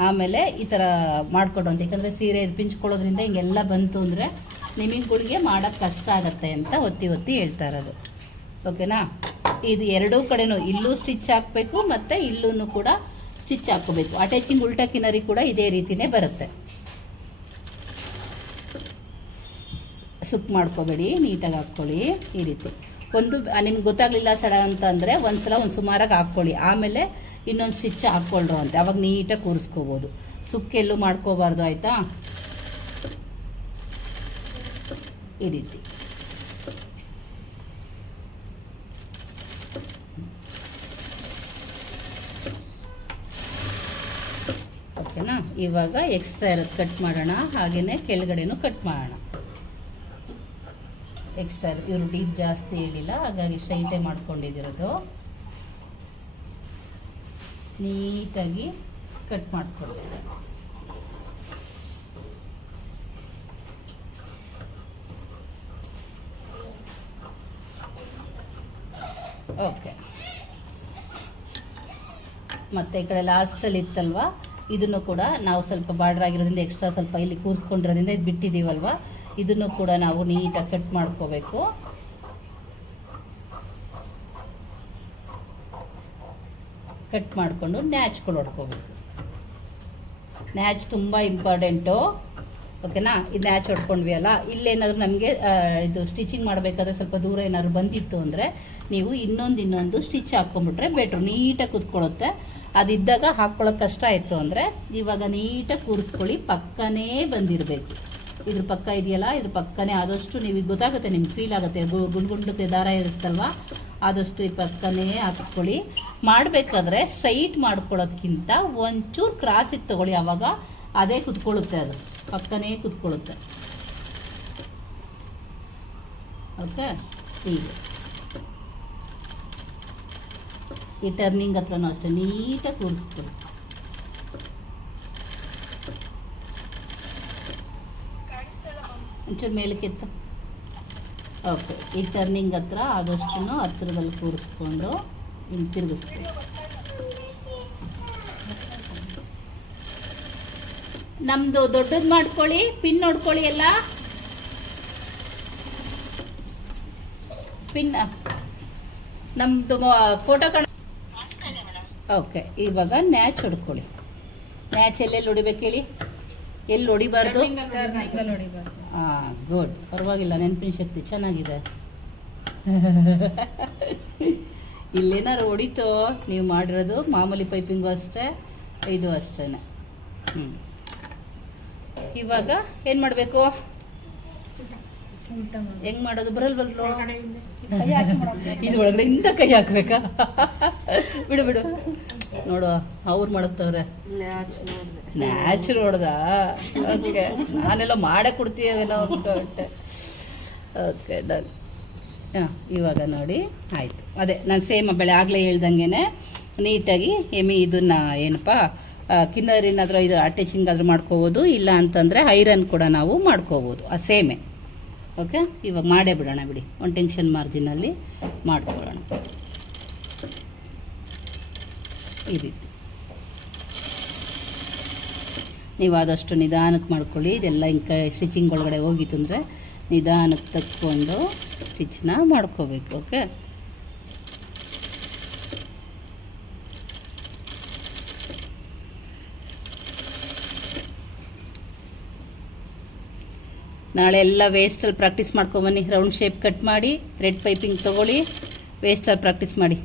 ಆಮೇಲೆ ಈ ಥರ ಮಾಡ್ಕೊಡು ಅಂತ. ಯಾಕಂದರೆ ಸೀರೆ ಪಿಂಚ್ಕೊಳ್ಳೋದ್ರಿಂದ ಹಿಂಗೆಲ್ಲ ಬಂತು ಅಂದರೆ ನಿಮಗಳಿಗೆ ಮಾಡೋಕ್ಕೆ ಕಷ್ಟ ಆಗುತ್ತೆ ಅಂತ ಒತ್ತಿ ಒತ್ತಿ ಹೇಳ್ತಾ ಇರೋದು. ಓಕೆನಾ? ಇದು ಎರಡೂ ಕಡೆನೂ ಇಲ್ಲೂ ಸ್ಟಿಚ್ ಹಾಕಬೇಕು ಮತ್ತು ಇಲ್ಲೂ ಕೂಡ ಸ್ಟಿಚ್ ಹಾಕ್ಕೋಬೇಕು. ಅಟ್ಯಾಚಿಂಗ್ ಉಲ್ಟಾ ಕಿನರಿ ಕೂಡ ಇದೇ ರೀತಿಯೇ ಬರುತ್ತೆ. ಸುಕ್ ಮಾಡ್ಕೋಬೇಡಿ, ನೀಟಾಗಿ ಹಾಕ್ಕೊಳ್ಳಿ ಈ ರೀತಿ. ಒಂದು ನಿಮ್ಗೆ ಗೊತ್ತಾಗಲಿಲ್ಲ ಸಡ ಅಂತ ಅಂದರೆ ಒಂದು ಸುಮಾರಾಗಿ ಹಾಕ್ಕೊಳ್ಳಿ, ಆಮೇಲೆ ಇನ್ನೊಂದು ಸ್ಟಿಚ್ ಹಾಕ್ಕೊಳ್ರು ಅಂತ. ಅವಾಗ ನೀಟಾಗಿ ಕೂರಿಸ್ಕೋಬೋದು. ಸುಕ್ಕೆಲ್ಲೂ ಮಾಡ್ಕೋಬಾರ್ದು, ಆಯಿತಾ? ಈ ರೀತಿ ಓಕೆನಾ? ಇವಾಗ ಎಕ್ಸ್ಟ್ರಾ ಇರೋದು ಕಟ್ ಮಾಡೋಣ, ಹಾಗೆಯೇ ಕೆಳಗಡೆನೂ ಕಟ್ ಮಾಡೋಣ. ಎಕ್ಸ್ಟ್ರಾ ಇವರು ಡೀಪ್ ಜಾಸ್ತಿ ಹೇಳಿಲ್ಲ, ಹಾಗಾಗಿ ಸ್ಟ್ರೈಟೇ ಮಾಡ್ಕೊಂಡಿದ್ದಿರೋದು. ನೀಟಾಗಿ ಕಟ್ ಮಾಡ್ಕೊಳ್ಳಿ. ಓಕೆ. ಮತ್ತು ಈ ಕಡೆ ಲಾಸ್ಟಲ್ಲಿ ಇತ್ತಲ್ವ, ಇದನ್ನು ಕೂಡ ನಾವು ಸ್ವಲ್ಪ ಬಾರ್ಡ್ರ್ ಆಗಿರೋದ್ರಿಂದ ಎಕ್ಸ್ಟ್ರಾ ಸ್ವಲ್ಪ ಇಲ್ಲಿ ಕೂರಿಸ್ಕೊಂಡಿರೋದ್ರಿಂದ ಇದು ಬಿಟ್ಟಿದ್ದೀವಲ್ವ, ಇದನ್ನು ಕೂಡ ನಾವು ನೀಟಾಗಿ ಕಟ್ ಮಾಡ್ಕೋಬೇಕು. ಕಟ್ ಮಾಡಿಕೊಂಡು ನ್ಯಾಚ್ಗಳು ಹೊಡ್ಕೋಬೇಕು. ನ್ಯಾಚ್ ತುಂಬ ಇಂಪಾರ್ಟೆಂಟು. ಓಕೆನಾ? ಇದು ನ್ಯಾಚ್ ಹೊಡ್ಕೊಂಡ್ವಿ ಅಲ್ಲ, ಇಲ್ಲೇನಾದ್ರು ನಮಗೆ ಇದು ಸ್ಟಿಚಿಂಗ್ ಮಾಡಬೇಕಾದ್ರೆ ಸ್ವಲ್ಪ ದೂರ ಏನಾದ್ರು ಬಂದಿತ್ತು ಅಂದರೆ ನೀವು ಇನ್ನೊಂದು ಸ್ಟಿಚ್ ಹಾಕ್ಕೊಂಬಿಟ್ರೆ ಬೆಟ್ರು, ನೀಟಾಗಿ ಕುತ್ಕೊಳ್ಳುತ್ತೆ. ಅದಿದ್ದಾಗ ಹಾಕ್ಕೊಳ್ಳೋಕೆ ಕಷ್ಟ ಆಯಿತು ಅಂದರೆ ಇವಾಗ ನೀಟಾಗಿ ಕೂರಿಸ್ಕೊಳ್ಳಿ. ಪಕ್ಕನೇ ಬಂದಿರಬೇಕು. ಇದ್ರ ಪಕ್ಕ ಇದೆಯಲ್ಲ, ಇದ್ರ ಪಕ್ಕನೇ ಆದಷ್ಟು ನೀವು ಗೊತ್ತಾಗುತ್ತೆ, ನಿಮ್ಗೆ ಫೀಲ್ ಆಗುತ್ತೆ. ಗುಂಡು ದಾರ ಇರುತ್ತಲ್ವ, ಆದಷ್ಟು ಈ ಪಕ್ಕನೇ ಹಾಕಿಸ್ಕೊಳ್ಳಿ. ಮಾಡಬೇಕಾದ್ರೆ ಸ್ಟ್ರೈಟ್ ಮಾಡ್ಕೊಳ್ಳೋದ್ಕಿಂತ ಒಂಚೂರು ಕ್ರಾಸಿಗೆ ತೊಗೊಳ್ಳಿ, ಆವಾಗ ಅದೇ ಕುತ್ಕೊಳ್ಳುತ್ತೆ, ಅದು ಪಕ್ಕನೇ ಕುತ್ಕೊಳ್ಳುತ್ತೆ. ಓಕೆ. ಈಗ ಈ ಟರ್ನಿಂಗ್ ಹತ್ರನೂ ಅಷ್ಟೇ ನೀಟಾಗಿ ಕೂರಿಸ್ಕೊಳ್ಳಿ. ಒಂಚೂರು ಮೇಲಕ್ಕೆ ಎತ್ತು. ಓಕೆ. ಈ ಟರ್ನಿಂಗ್ ಹತ್ರ ಆದಷ್ಟು ಹತ್ರದಲ್ಲಿ ಕೂರಿಸ್ಕೊಂಡು ಹಿಂಗೆ ತಿರುಗಿಸ್ಕೊಳ್ಳಿ. ನಮ್ಮದು ದೊಡ್ಡದು ಮಾಡ್ಕೊಳ್ಳಿ, ಪಿನ್ ನೋಡ್ಕೊಳ್ಳಿ. ಎಲ್ಲ ಪಿನ್ ನಮ್ಮದು ಫೋಟೋ ಕಾಣ. ಓಕೆ. ಇವಾಗ ನ್ಯಾಚ್ ಹೊಡ್ಕೊಳ್ಳಿ. ನ್ಯಾಚ್ ಎಲ್ಲೆಲ್ಲಿ ಹೊಡಿಬೇಕು ಹೇಳಿ? ಎಲ್ಲಿ ಹೊಡಿಬಾರ್ದು? ಹಾಂ, ಗುಡ್. ಪರವಾಗಿಲ್ಲ, ನೆನಪಿನ ಶಕ್ತಿ ಚೆನ್ನಾಗಿದೆ. ಇಲ್ಲೇನಾರು ಹೊಡಿತೋ ನೀವು ಮಾಡಿರೋದು? ಮಾಮೂಲಿ ಪೈಪಿಂಗು ಅಷ್ಟೇ, ಇದು ಅಷ್ಟೇ. ಇವಾಗ ಏನು ಮಾಡಬೇಕು? ಹೆಂಗ್ ಮಾಡೋದು ಬರಲ್ವಲ್ರೋ? ಇದು ಒಳಗಡೆಯಿಂದ ಕೈ ಹಾಕ್ಬೇಕಾ? ಬಿಡು ಬಿಡು ನೋಡು, ಅವ್ರು ಮಾಡುತ್ತವ್ರೆ ನ್ಯಾಚುರಲ್ ನೋಡ್ದ. ಓಕೆ, ನಾನೆಲ್ಲ ಮಾಡೇ ಕೊಡ್ತೀಯವೇನೋ ಅಂದ್ಕೊಂಡೆ. Okay done. ಹಾಂ, ಇವಾಗ ನೋಡಿ ಆಯಿತು. ಅದೇ ನಾನು ಸೇಮ್ ಬೆಳೆ ಆಗಲೇ ಹೇಳ್ದಂಗೆ ನೀಟಾಗಿ ಇದನ್ನು ಏನಪ್ಪ ಕಿನ್ನರಿನಾದರೂ ಇದು ಅಟ್ಯಾಚಿಂಗ್ ಆದರೂ ಮಾಡ್ಕೋಬೋದು, ಇಲ್ಲ ಅಂತಂದರೆ ಐರನ್ ಕೂಡ ನಾವು ಮಾಡ್ಕೋಬೋದು, ಆ ಸೇಮೆ. ಓಕೆ, ಇವಾಗ ಮಾಡೇ ಬಿಡೋಣ ಬಿಡಿ, ಒಂದು ಟೆನ್ಷನ್ ಮಾರ್ಜಿನಲ್ಲಿ ಮಾಡ್ಕೊಳ್ಳೋಣ ಈ ರೀತಿ. ನೀವು ಆದಷ್ಟು ನಿಧಾನಕ್ಕೆ ಮಾಡ್ಕೊಳ್ಳಿ. ಇದೆಲ್ಲ ಹಿಂಗೆ ಸ್ಟಿಚಿಂಗ್ ಒಳಗಡೆ ಹೋಗಿತ್ತು ಅಂದರೆ ನಿಧಾನಕ್ಕೆ ತಕ್ಕೊಂಡು ಸ್ಟಿಚ್ನ ಮಾಡ್ಕೋಬೇಕು. ಓಕೆ, ನಾಳೆ ಎಲ್ಲ ವೇಸ್ಟಲ್ಲಿ ಪ್ರಾಕ್ಟೀಸ್ ಮಾಡ್ಕೊಬನ್ನಿ. ರೌಂಡ್ ಶೇಪ್ ಕಟ್ ಮಾಡಿ ಥ್ರೆಡ್ ಪೈಪಿಂಗ್ ತೊಗೊಳ್ಳಿ, ವೇಸ್ಟಲ್ಲಿ ಪ್ರಾಕ್ಟೀಸ್ ಮಾಡಿ.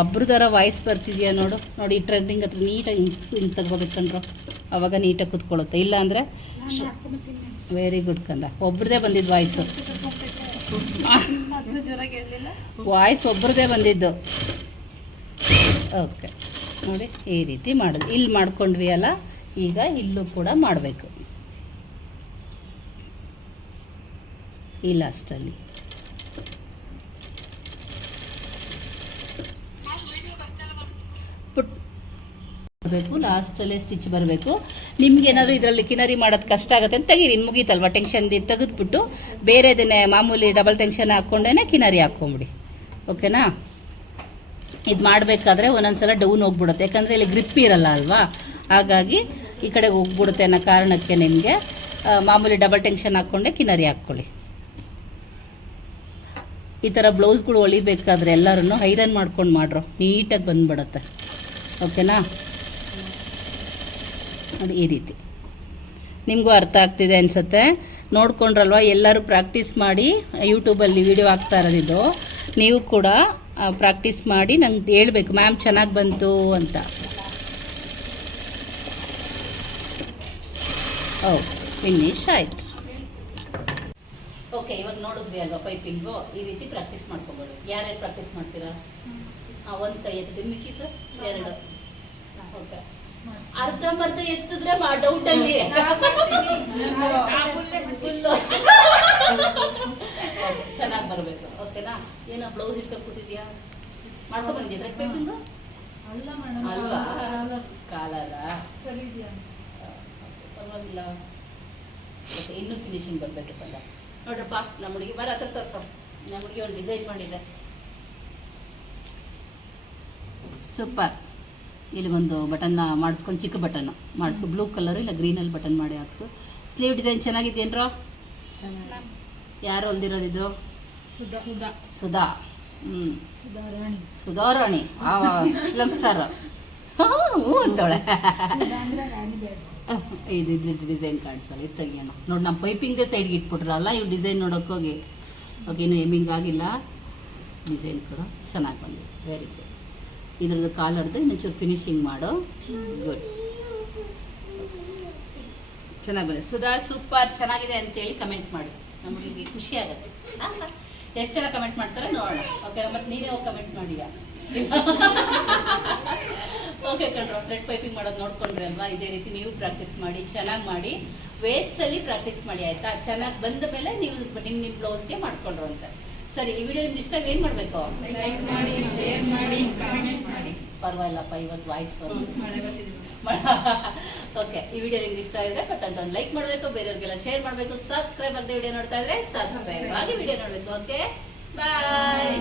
ಒಬ್ರದರ ವಾಯ್ಸ್ ಬರ್ತಿದೆಯಾ ನೋಡು. ನೋಡಿ, ಟ್ರೆಂಡಿಂಗ್ ಹತ್ರ ನೀಟಾಗಿ ಹಿಂಗೆ ತಗೋಬೇಕಂಡ್ರು, ಆವಾಗ ನೀಟಾಗಿ ಕುತ್ಕೊಳ್ಳುತ್ತೆ. ಇಲ್ಲ ಅಂದರೆ ವೆರಿ ಗುಡ್ ಕಂದ. ಒಬ್ರದೇ ಬಂದಿದ್ದು ವಾಯ್ಸ್ ಒಬ್ರದೇ ಬಂದಿದ್ದು. ಓಕೆ, ನೋಡಿ ಈ ರೀತಿ ಮಾಡೋದು. ಇಲ್ಲಿ ಮಾಡ್ಕೊಂಡ್ವಿ ಅಲ್ಲ, ಈಗ ಇಲ್ಲೂ ಕೂಡ ಮಾಡಬೇಕು. ಈ ಲಾಸ್ಟಲ್ಲಿ ಪುಟ್ ಬರಬೇಕು, ಲಾಸ್ಟಲ್ಲೇ ಸ್ಟಿಚ್ ಬರಬೇಕು. ನಿಮ್ಗೇನಾದರೂ ಇದರಲ್ಲಿ ಕಿನರಿ ಮಾಡೋದು ಕಷ್ಟ ಆಗುತ್ತೆ ಅಂತ ತೆಗೀರಿ, ಇನ್ನು ಮುಗೀತಲ್ವ ಟೆನ್ಷನ್ ತೆಗೆದ್ಬಿಟ್ಟು ಬೇರೆದನ್ನೇ ಮಾಮೂಲಿ ಡಬಲ್ ಟೆನ್ಷನ್ ಹಾಕ್ಕೊಂಡೇ ಕಿನರಿ ಹಾಕ್ಕೊಂಬಿಡಿ. ಓಕೆನಾ? ಇದು ಮಾಡಬೇಕಾದ್ರೆ ಒಂದೊಂದ್ಸಲ ಡೌನ್ ಹೋಗ್ಬಿಡುತ್ತೆ, ಯಾಕಂದರೆ ಇಲ್ಲಿ ಗ್ರಿಪ್ ಇರಲ್ಲ ಅಲ್ವಾ, ಹಾಗಾಗಿ ಈ ಕಡೆ ಹೋಗ್ಬಿಡುತ್ತೆ ಅನ್ನೋ ಕಾರಣಕ್ಕೆ ನಿಮಗೆ ಮಾಮೂಲಿ ಡಬಲ್ ಟೆನ್ಷನ್ ಹಾಕ್ಕೊಂಡೆ ಕಿನರಿ ಹಾಕ್ಕೊಳ್ಳಿ. ಈ ಥರ ಬ್ಲೌಸ್ಗಳು ಹೊಲಿಬೇಕಾದ್ರೆ ಎಲ್ಲರೂ ಐರನ್ ಮಾಡ್ಕೊಂಡು ಮಾಡ್ರೋ, ನೀಟಾಗಿ ಬಂದುಬಿಡುತ್ತೆ. ಓಕೆನಾ? ನೋಡಿ ಈ ರೀತಿ ನಿಮಗೂ ಅರ್ಥ ಆಗ್ತಿದೆ ಅನಿಸುತ್ತೆ. ನೋಡ್ಕೊಂಡ್ರಲ್ವ, ಎಲ್ಲರೂ ಪ್ರಾಕ್ಟೀಸ್ ಮಾಡಿ. ಯೂಟ್ಯೂಬಲ್ಲಿ ವಿಡಿಯೋ ಹಾಕ್ತಾ ಇರೋದಿದ್ದು, ನೀವು ಕೂಡ ಪ್ರಾಕ್ಟೀಸ್ ಮಾಡಿ ನಂಗೆ ಹೇಳ್ಬೇಕು, ಮ್ಯಾಮ್ ಚೆನ್ನಾಗಿ ಬಂತು ಅಂತ. ಫಿನಿಶ್ ಆಯ್ತು. ಓಕೆ, ಇವಾಗ ನೋಡಿದ್ವಿ ಅಲ್ವಾ ಪೈಪಿಂಗು, ಈ ರೀತಿ ಪ್ರಾಕ್ಟೀಸ್ ಮಾಡ್ಕೊಬೋದು. ಯಾರ್ಯಾರು ಪ್ರಾಕ್ಟೀಸ್ ಮಾಡ್ತೀರಾ? ಒಂದು ಕೈ ಎತ್ತಿದ್ರೆ ಮಿಕ್ಕಿತ್ತು 2. ಓಕೆ, ಅರ್ಧಂಬರ್ಧ ಎತ್ತಿದ್ರೆ ಡೌಟಲ್ಲಿ ಚೆನ್ನಾಗಿ ಬರಬೇಕು. ಓಕೆನಾ? ಏನೋ ಬ್ಲೌಸ್ ಇಟ್ಕೊಂಡು ಕೂತಿದ್ಯಾ? ಮಾಡ್ಕೊ ಬಂದಿದ್ರೆ ಪೈಪಿಂಗು ಅಲ್ವಾ? ಕಾಲರ ಪರವಾಗಿಲ್ಲ. ಓಕೆ, ಇನ್ನೂ ಫಿನಿಶಿಂಗ್ ಬರಬೇಕಲ್ಲ. ನೋಡ್ರಪ್ಪ, ನಮ್ಮ ಹುಡುಗಿ ಬರ ಹತ್ರ ತೋರ್ಸೋ. ನಮ್ಮ ಹುಡುಗಿ ಒಂದು ಡಿಸೈನ್ ಮಾಡಿದೆ, ಸೂಪರ್. ಇಲ್ಲಿಗೊಂದು ಬಟನ್ನ ಮಾಡಿಸ್ಕೊಂಡು, ಚಿಕ್ಕ ಬಟನ್ ಮಾಡಿಸ್ಕೊ, ಬ್ಲೂ ಕಲರ್ ಇಲ್ಲ ಗ್ರೀನಲ್ಲಿ ಬಟನ್ ಮಾಡಿ ಹಾಕ್ಸು. ಸ್ಲೀವ್ ಡಿಸೈನ್ ಚೆನ್ನಾಗಿದೆಯೇನ್ರೋ? ಯಾರು ಹೊಲ್ದಿರೋದಿದು? ಸುಧಾ. Sudharani film star. ಹ್ಞೂ ಅಂತವಳೆ. ಇದು ಡಿಸೈನ್ ಕಾಣಿಸಲ್ಲ, ಇದು ತೆಗಿಯೋಣ. ನೋಡಿ, ನಮ್ಮ ಪೈಪಿಂಗ್ದೇ ಸೈಡ್ಗೆ ಇಟ್ಬಿಟ್ರಲ್ಲ, ಇವು ಡಿಸೈನ್ ನೋಡೋಕ್ಕೋಗಿ. ಓಕೆ, ಇನ್ನು ಎಮ್ಮಿಂಗ್ ಆಗಿಲ್ಲ. ಡಿಸೈನ್ ಕೂಡ ಚೆನ್ನಾಗಿ ಬಂದಿದೆ, ವೆರಿ ಗುಡ್. ಇದ್ರದ್ದು ಕಾಲರ್ದು ಇನ್ನೊಂಚೂರು ಫಿನಿಶಿಂಗ್ ಮಾಡು. ಗುಡ್, ಚೆನ್ನಾಗಿ ಬಂದಿದೆ. ಸುಧಾ ಸೂಪರ್, ಚೆನ್ನಾಗಿದೆ ಅಂತೇಳಿ ಕಮೆಂಟ್ ಮಾಡಿ, ನಮಗೆ ಖುಷಿ ಆಗುತ್ತೆ. ಎಷ್ಟು ಜನ ಕಮೆಂಟ್ ಮಾಡ್ತಾರೆ ನೋಡೋಣ. ಓಕೆ, ಮತ್ತು ನೀನೇ ಹೋಗಿ ಕಮೆಂಟ್ ಮಾಡಿಯ. ಓಕೆ ಕಣ್ರು, ಥ್ರೆಡ್ ಪೈಪಿಂಗ್ ಮಾಡೋದು ನೋಡ್ಕೊಂಡ್ರಿ ಅಲ್ವಾ? ಇದೇ ರೀತಿ ನೀವು ಪ್ರಾಕ್ಟೀಸ್ ಮಾಡಿ, ಚೆನ್ನಾಗಿ ಮಾಡಿ. ವೇಸ್ಟಲ್ಲಿ ಪ್ರಾಕ್ಟೀಸ್ ಮಾಡಿ, ಆಯಿತಾ? ಚೆನ್ನಾಗಿ ಬಂದ ಮೇಲೆ ನೀವು ನಿಮ್ಮ ಬ್ಲೌಸ್ಗೆ ಮಾಡ್ಕೊಂಡ್ರು ಅಂತ. ಸರಿ, ಈ ವಿಡಿಯೋ ನಿಮ್ಗೆ ಇಷ್ಟ ಏನು ಮಾಡಬೇಕು? ಲೈಕ್ ಮಾಡಿ, ಶೇರ್ ಮಾಡಿ, ಕಮೆಂಟ್ಸ್ ಮಾಡಿ. ಪರವಾಗಿಲ್ಲಪ್ಪ, ಇವತ್ತು ವಾಯ್ಸ್ ಓಕೆ, ಈ ವಿಡಿಯೋ ನಿಮ್ಗೆ ಇಷ್ಟ ಇದ್ರೆ ಬಟ್ ಅಂತ ಲೈಕ್ ಮಾಡಬೇಕು, ಬೇರೆಯವ್ರಿಗೆಲ್ಲ ಶೇರ್ ಮಾಡಬೇಕು. ಸಬ್ಸ್ಕ್ರೈಬ್ ಆಗದೆ ವಿಡಿಯೋ ನೋಡ್ತಾ ಇದ್ರೆ ಸಬ್ಸ್ಕ್ರೈಬ್ ಆಗಿ ವಿಡಿಯೋ ನೋಡಬೇಕು. ಓಕೆ, ಬಾಯ್.